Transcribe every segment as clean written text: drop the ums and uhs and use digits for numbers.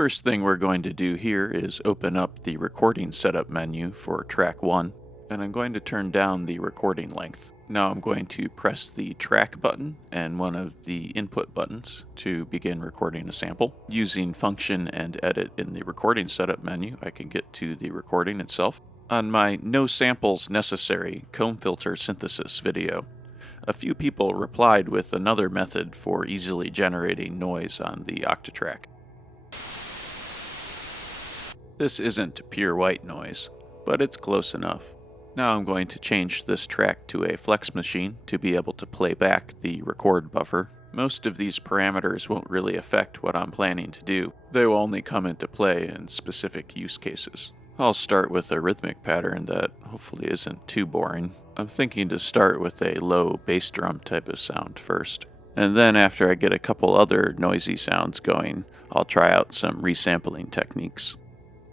First thing we're going to do here is open up the recording setup menu for track 1, and I'm going to turn down the recording length. Now I'm going to press the track button and one of the input buttons to begin recording a sample. Using function and edit in the recording setup menu, I can get to the recording itself. On my no samples necessary comb filter synthesis video, a few people replied with another method for easily generating noise on the Octatrack. This isn't pure white noise, but it's close enough. Now I'm going to change this track to a flex machine to be able to play back the record buffer. Most of these parameters won't really affect what I'm planning to do. They will only come into play in specific use cases. I'll start with a rhythmic pattern that hopefully isn't too boring. I'm thinking to start with a low bass drum type of sound first. And then after I get a couple other noisy sounds going, I'll try out some resampling techniques.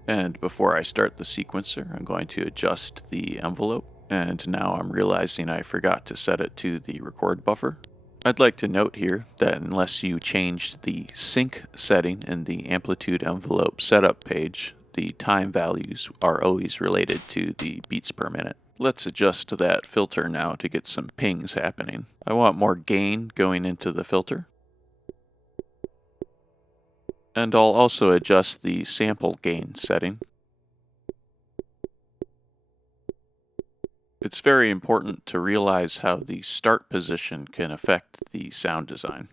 And before I start the sequencer, I'm going to adjust the envelope. And now I'm realizing I forgot to set it to the record buffer. I'd like to note here that unless you changed the sync setting in the amplitude envelope setup page, the time values are always related to the beats per minute. Let's adjust that filter now to get some pings happening. I want more gain going into the filter. And I'll also adjust the sample gain setting. It's very important to realize how the start position can affect the sound design.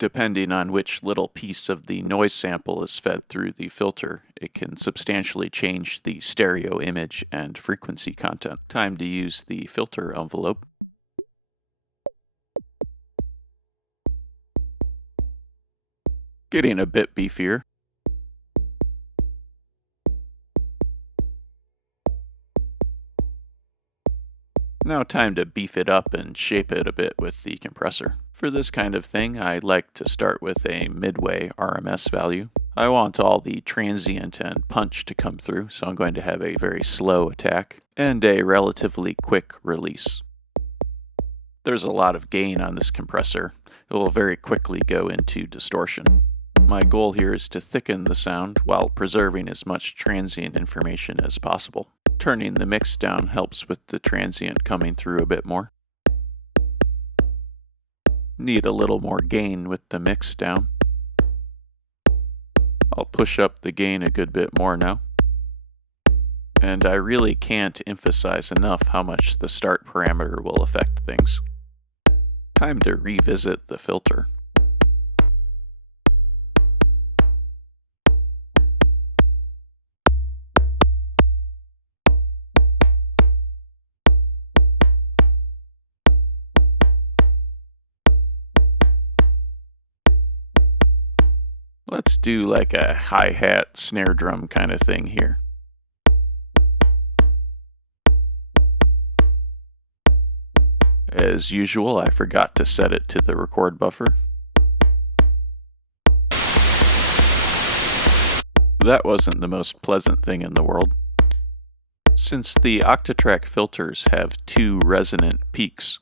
Depending on which little piece of the noise sample is fed through the filter, it can substantially change the stereo image and frequency content. Time to use the filter envelope. Getting a bit beefier. Now time to beef it up and shape it a bit with the compressor. For this kind of thing, I like to start with a midway RMS value. I want all the transient and punch to come through, so I'm going to have a very slow attack and a relatively quick release. There's a lot of gain on this compressor. It will very quickly go into distortion. My goal here is to thicken the sound while preserving as much transient information as possible. Turning the mix down helps with the transient coming through a bit more. Need a little more gain with the mix down. I'll push up the gain a good bit more now. And I really can't emphasize enough how much the start parameter will affect things. Time to revisit the filter. Let's do like a hi-hat snare drum kind of thing here. As usual, I forgot to set it to the record buffer. That wasn't the most pleasant thing in the world. Since the Octatrack filters have two resonant peaks,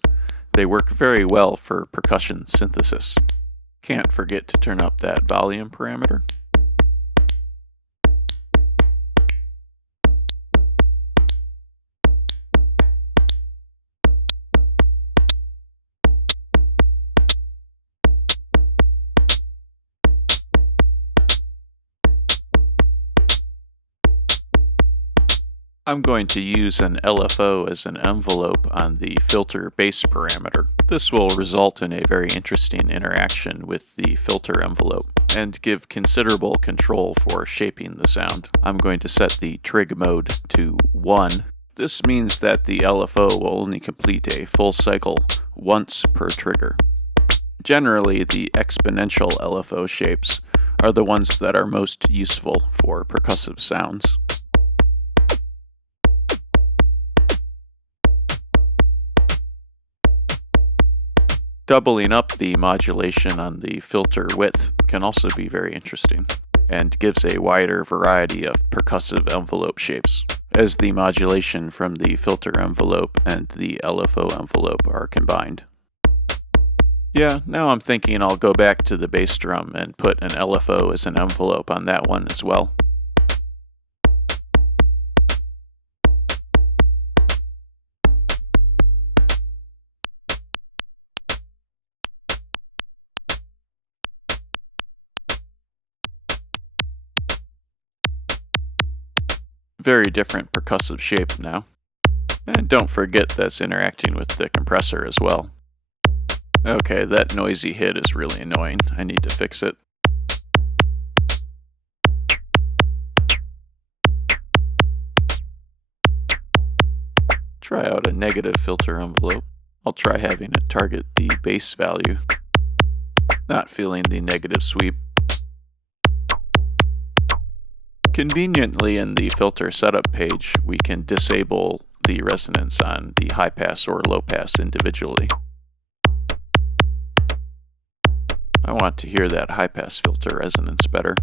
they work very well for percussion synthesis. Can't forget to turn up that volume parameter. I'm going to use an LFO as an envelope on the filter bass parameter. This will result in a very interesting interaction with the filter envelope and give considerable control for shaping the sound. I'm going to set the trig mode to 1. This means that the LFO will only complete a full cycle once per trigger. Generally, the exponential LFO shapes are the ones that are most useful for percussive sounds. Doubling up the modulation on the filter width can also be very interesting and gives a wider variety of percussive envelope shapes as the modulation from the filter envelope and the LFO envelope are combined. Yeah, now I'm thinking I'll go back to the bass drum and put an LFO as an envelope on that one as well. Very different percussive shape now. And don't forget that's interacting with the compressor as well. Okay, that noisy hit is really annoying. I need to fix it. Try out a negative filter envelope. I'll try having it target the bass value. Not feeling the negative sweep. Conveniently, in the filter setup page, we can disable the resonance on the high pass or low pass individually. I want to hear that high pass filter resonance better.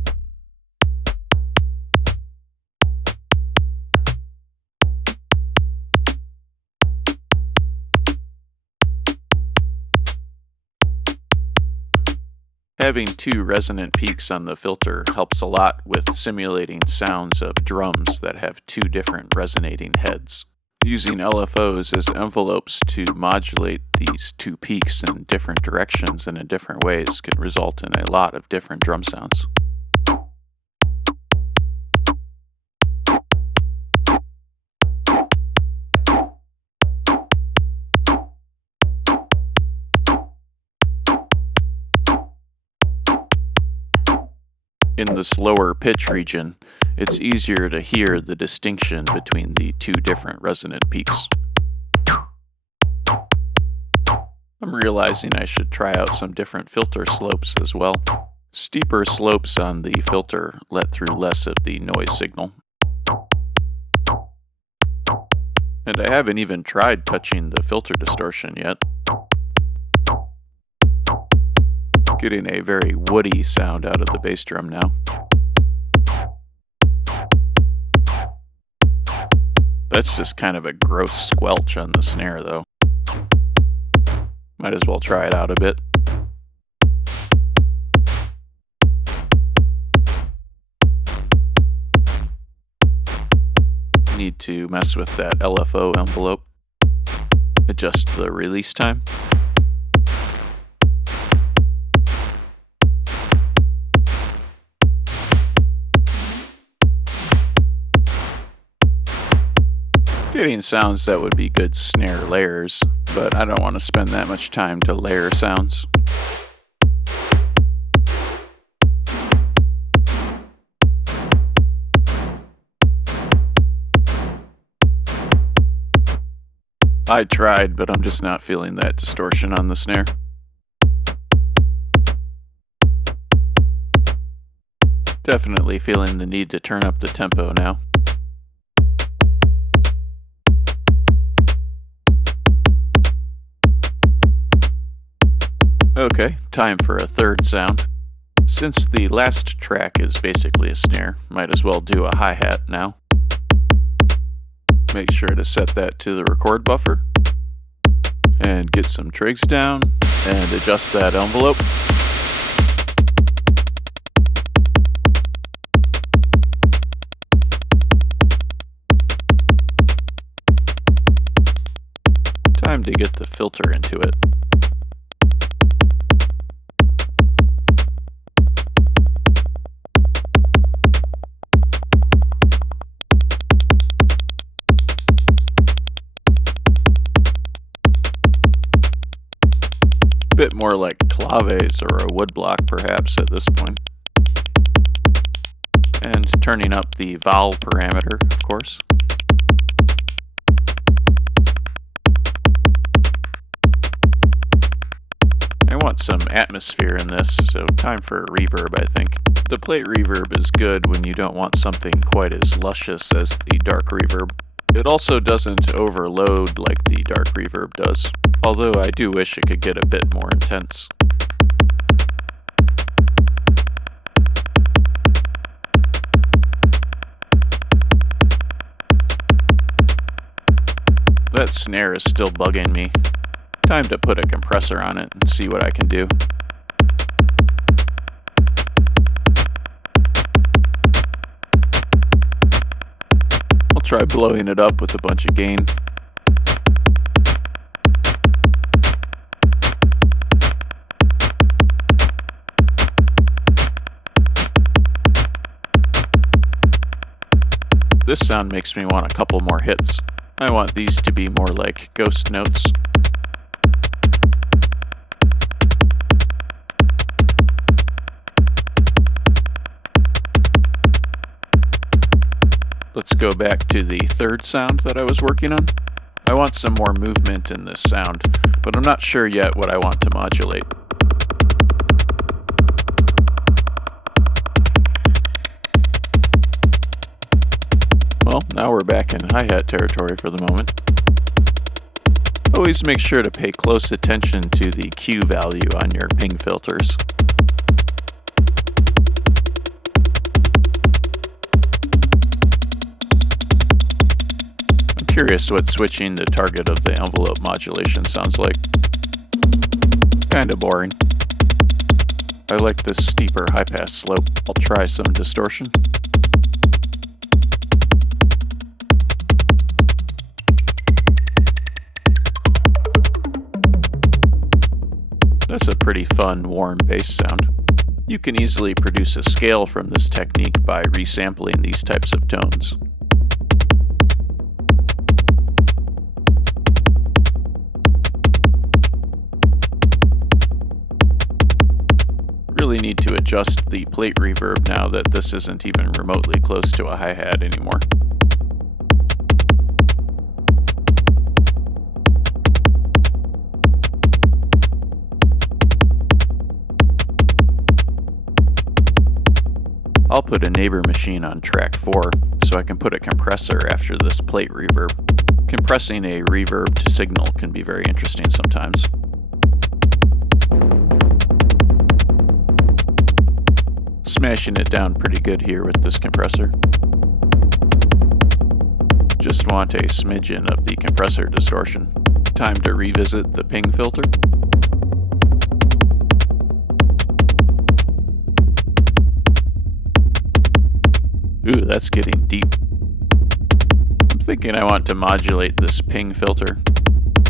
Having two resonant peaks on the filter helps a lot with simulating sounds of drums that have two different resonating heads. Using LFOs as envelopes to modulate these two peaks in different directions and in different ways can result in a lot of different drum sounds. In this lower pitch region, it's easier to hear the distinction between the two different resonant peaks. I'm realizing I should try out some different filter slopes as well. Steeper slopes on the filter let through less of the noise signal. And I haven't even tried touching the filter distortion yet. Getting a very woody sound out of the bass drum now. That's just kind of a gross squelch on the snare though. Might as well try it out a bit. Need to mess with that LFO envelope. Adjust the release time. Getting sounds that would be good snare layers, but I don't want to spend that much time to layer sounds. I tried, but I'm just not feeling that distortion on the snare. Definitely feeling the need to turn up the tempo now. Okay, time for a third sound. Since the last track is basically a snare, might as well do a hi-hat now. Make sure to set that to the record buffer. And get some trigs down and adjust that envelope. Time to get the filter into it. Bit more like claves or a woodblock perhaps at this point. And turning up the vowel parameter, of course. I want some atmosphere in this, so time for a reverb, I think. The plate reverb is good when you don't want something quite as luscious as the dark reverb. It also doesn't overload like the dark reverb does, although I do wish it could get a bit more intense. That snare is still bugging me. Time to put a compressor on it and see what I can do. I'll try blowing it up with a bunch of gain. This sound makes me want a couple more hits. I want these to be more like ghost notes. Let's go back to the third sound that I was working on. I want some more movement in this sound, but I'm not sure yet what I want to modulate. Well, now we're back in hi-hat territory for the moment. Always make sure to pay close attention to the Q value on your ping filters. I'm curious what switching the target of the envelope modulation sounds like. Kinda boring. I like this steeper high-pass slope. I'll try some distortion. That's a pretty fun, warm bass sound. You can easily produce a scale from this technique by resampling these types of tones. Really need to adjust the plate reverb now that this isn't even remotely close to a hi-hat anymore. I'll put a neighbor machine on track 4 so I can put a compressor after this plate reverb. Compressing a reverb to signal can be very interesting sometimes. Smashing it down pretty good here with this compressor. Just want a smidgen of the compressor distortion. Time to revisit the ping filter. Ooh, that's getting deep. I'm thinking I want to modulate this ping filter.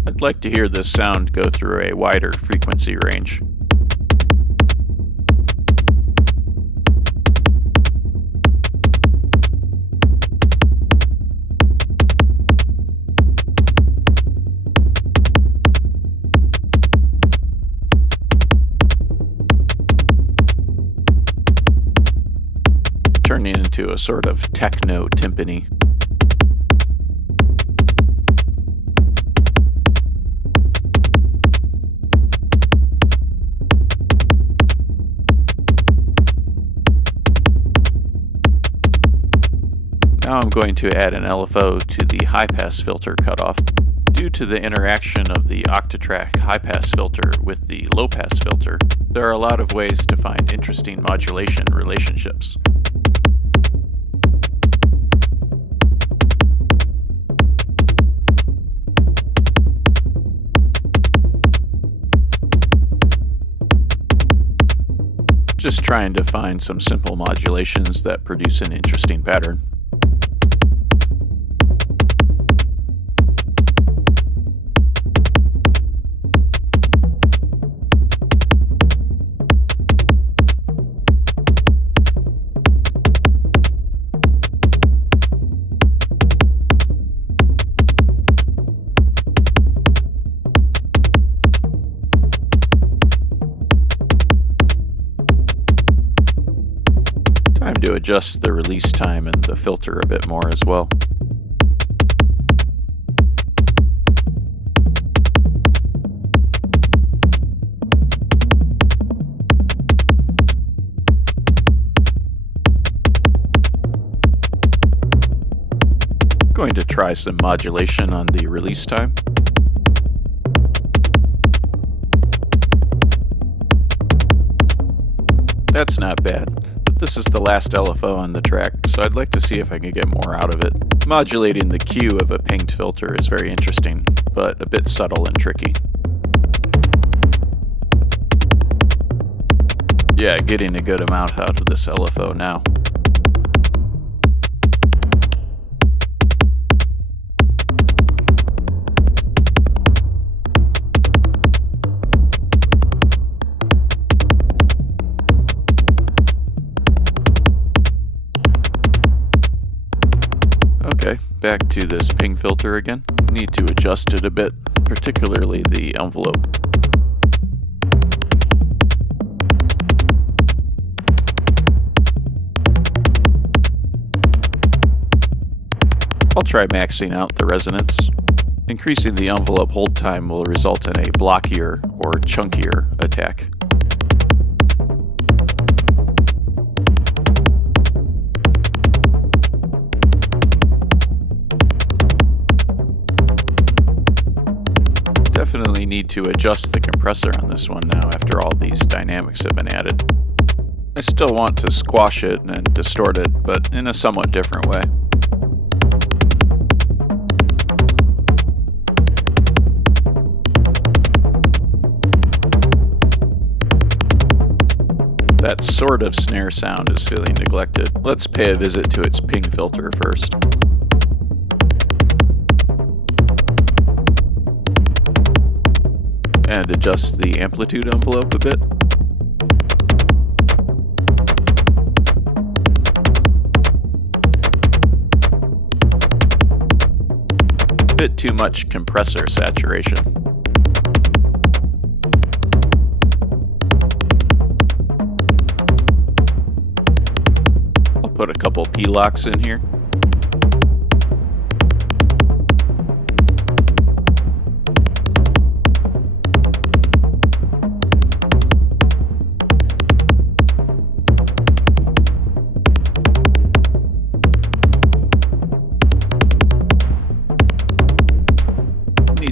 I'd like to hear this sound go through a wider frequency range. Turning into a sort of techno timpani. Now I'm going to add an LFO to the high-pass filter cutoff. Due to the interaction of the Octatrack high-pass filter with the low-pass filter, there are a lot of ways to find interesting modulation relationships. Just trying to find some simple modulations that produce an interesting pattern. Time to adjust the release time and the filter a bit more as well. Going to try some modulation on the release time. That's not bad, but this is the last LFO on the track, so I'd like to see if I can get more out of it. Modulating the Q of a pinged filter is very interesting, but a bit subtle and tricky. Yeah, getting a good amount out of this LFO now. Okay, back to this ping filter again. Need to adjust it a bit, particularly the envelope. I'll try maxing out the resonance. Increasing the envelope hold time will result in a blockier or chunkier attack. Definitely need to adjust the compressor on this one now after all these dynamics have been added. I still want to squash it and distort it, but in a somewhat different way. That sort of snare sound is feeling neglected. Let's pay a visit to its ping filter first. And adjust the amplitude envelope a bit. A bit too much compressor saturation. I'll put a couple P-locks in here.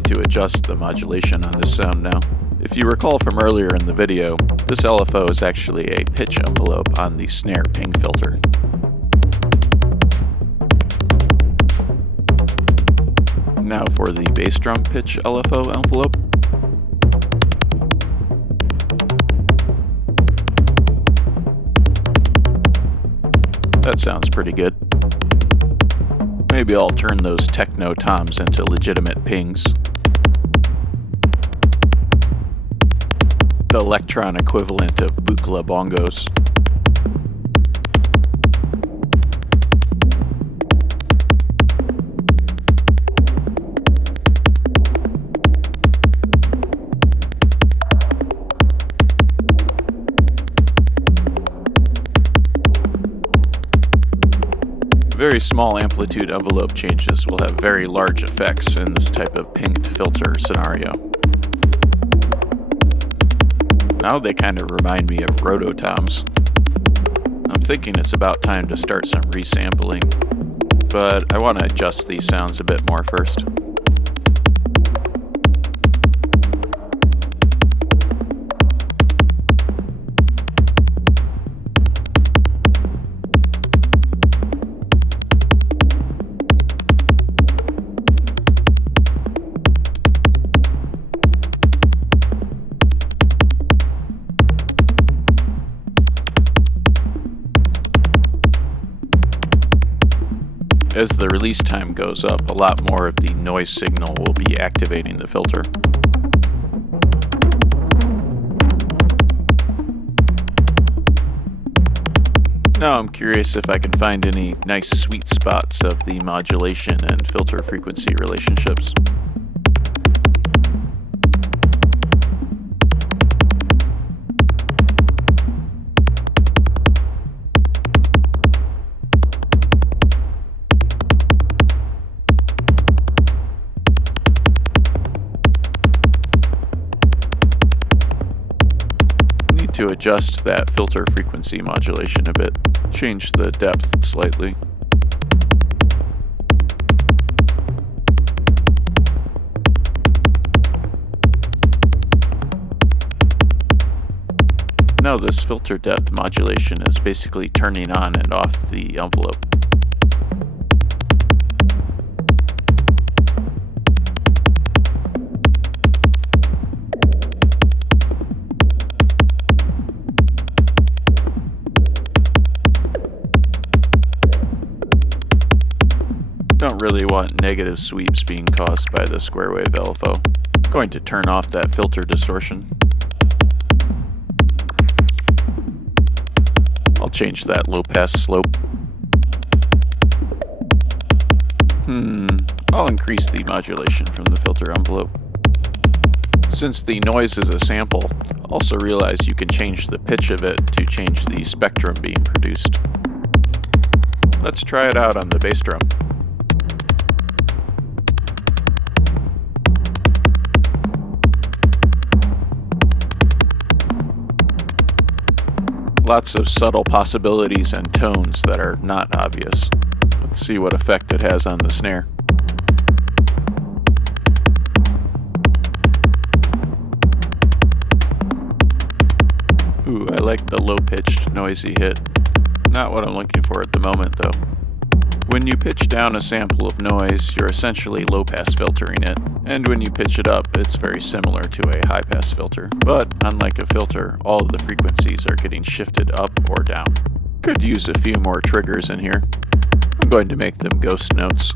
To adjust the modulation on this sound now. If you recall from earlier in the video, this LFO is actually a pitch envelope on the snare ping filter. Now for the bass drum pitch LFO envelope. That sounds pretty good. Maybe I'll turn those techno toms into legitimate pings. The electron equivalent of Buchla bongos. Very small amplitude envelope changes will have very large effects in this type of pinged filter scenario. Now they kind of remind me of rototoms. I'm thinking it's about time to start some resampling, but I want to adjust these sounds a bit more first. As the release time goes up, a lot more of the noise signal will be activating the filter. Now I'm curious if I can find any nice sweet spots of the modulation and filter frequency relationships. To adjust that filter frequency modulation a bit. Change the depth slightly. Now this filter depth modulation is basically turning on and off the envelope. don't really want negative sweeps being caused by the square wave LFO. I'm going to turn off that filter distortion. I'll change that low pass slope. I'll increase the modulation from the filter envelope. Since the noise is a sample, also realize you can change the pitch of it to change the spectrum being produced. Let's try it out on the bass drum. Lots of subtle possibilities and tones that are not obvious. Let's see what effect it has on the snare. Ooh, I like the low-pitched, noisy hit. Not what I'm looking for at the moment, though. When you pitch down a sample of noise, you're essentially low-pass filtering it, and when you pitch it up, it's very similar to a high-pass filter. But, unlike a filter, all of the frequencies are getting shifted up or down. Could use a few more triggers in here. I'm going to make them ghost notes.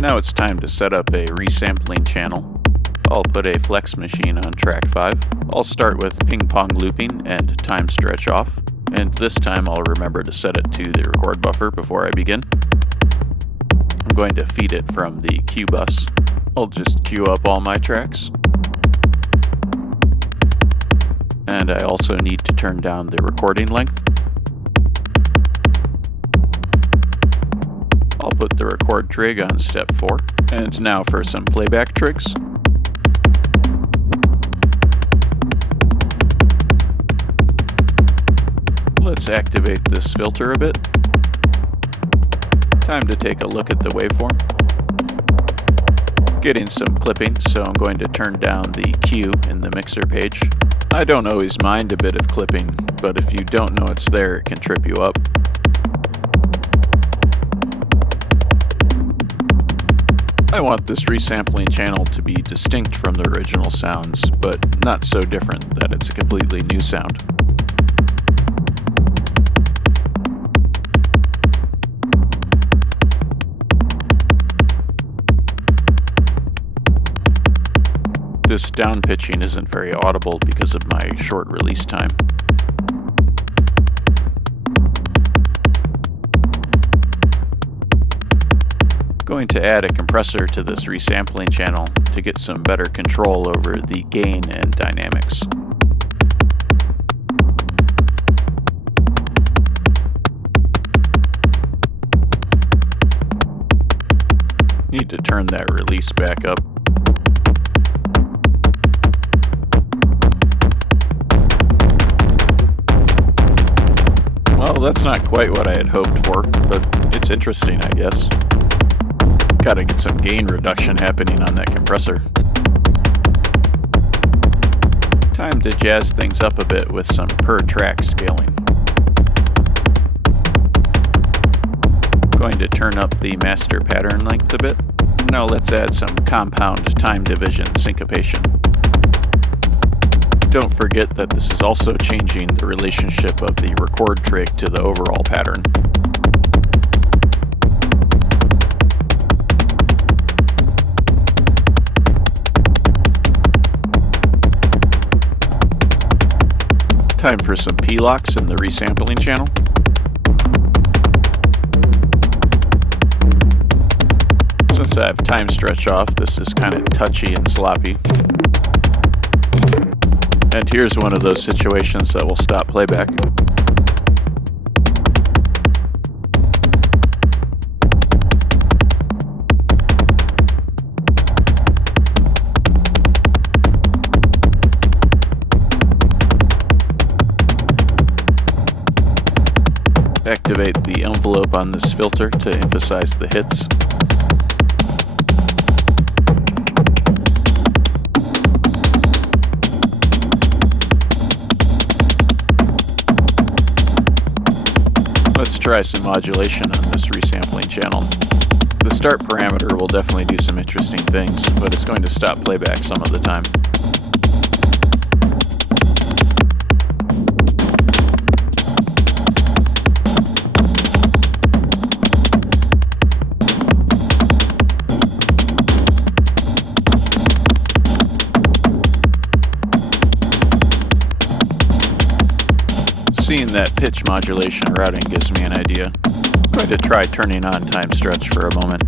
Now it's time to set up a resampling channel. I'll put a flex machine on track 5. I'll start with ping pong looping and time stretch off, and this time I'll remember to set it to the record buffer before I begin. I'm going to feed it from the Q bus. I'll just queue up all my tracks. And I also need to turn down the recording length. I'll put the record trig on step 4. And now for some playback trigs. Let's activate this filter a bit. Time to take a look at the waveform. Getting some clipping, so I'm going to turn down the Q in the mixer page. I don't always mind a bit of clipping, but if you don't know it's there, it can trip you up. I want this resampling channel to be distinct from the original sounds, but not so different that it's a completely new sound. This down pitching isn't very audible because of my short release time. Going to add a compressor to this resampling channel to get some better control over the gain and dynamics. Need to turn that release back up. Well, that's not quite what I had hoped for, but it's interesting, I guess. Gotta get some gain reduction happening on that compressor. Time to jazz things up a bit with some per track scaling. Going to turn up the master pattern length a bit. Now let's add some compound time division syncopation. Don't forget that this is also changing the relationship of the record trig to the overall pattern. Time for some P-locks in the resampling channel. Since I have time stretch off, this is kind of touchy and sloppy. And here's one of those situations that will stop playback. Activate the envelope on this filter to emphasize the hits. Let's try some modulation on this resampling channel. The start parameter will definitely do some interesting things, but it's going to stop playback some of the time. Seeing that pitch modulation routing gives me an idea. I'm going to try turning on time stretch for a moment.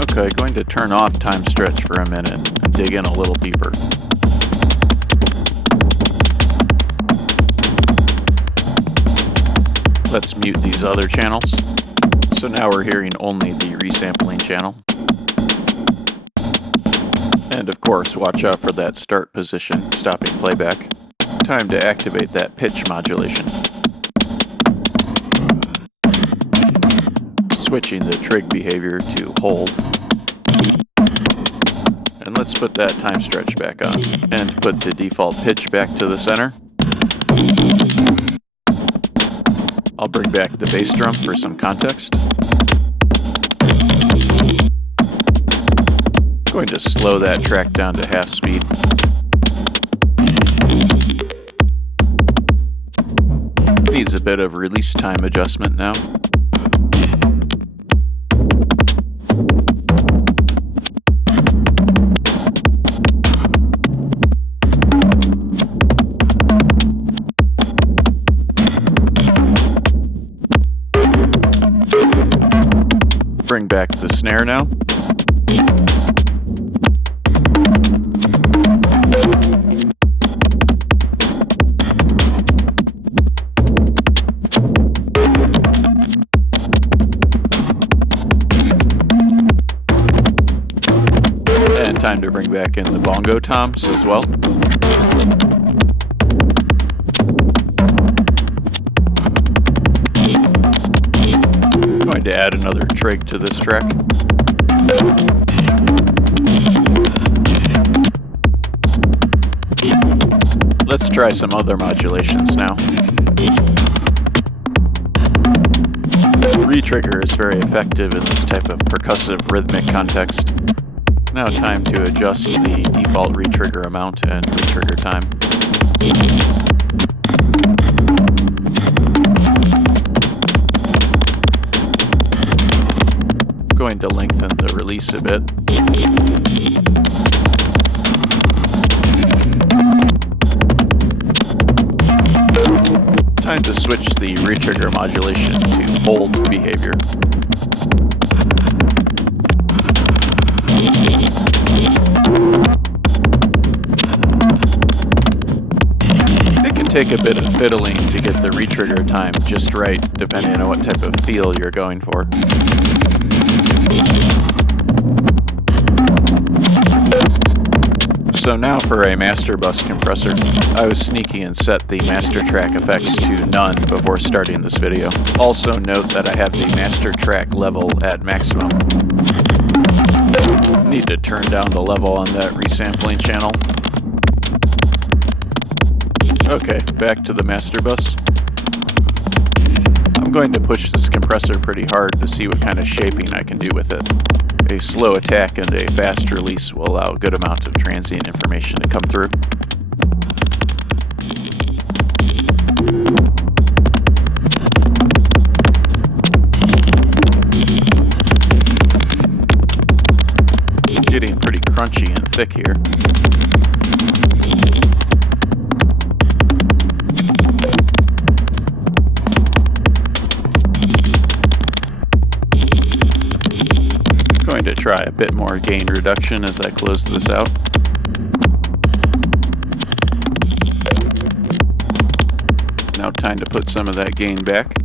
Okay, going to turn off time stretch for a minute and dig in a little deeper. Let's mute these other channels. So now we're hearing only the resampling channel. And of course, watch out for that start position, stopping playback. Time to activate that pitch modulation. Switching the trig behavior to hold. And let's put that time stretch back on. And put the default pitch back to the center. I'll bring back the bass drum for some context. Going to slow that track down to half speed. Needs a bit of release time adjustment now. Bring back the snare now. And time to bring back in the bongo toms as well. Going to add another trig to this track. Let's try some other modulations now. Retrigger is very effective in this type of percussive rhythmic context. Now time to adjust the default retrigger amount and retrigger time. Going to lengthen the release a bit. Time to switch the retrigger modulation to hold behavior. It can take a bit of fiddling to get the retrigger time just right, depending on what type of feel you're going for. So now for a master bus compressor. I was sneaky and set the master track effects to none before starting this video. Also note that I have the master track level at maximum. Need to turn down the level on that resampling channel. Okay, back to the master bus. I'm going to push this compressor pretty hard to see what kind of shaping I can do with it. A slow attack and a fast release will allow a good amount of transient information to come through. Getting pretty crunchy and thick here. Going to try a bit more gain reduction as I close this out. Now time to put some of that gain back.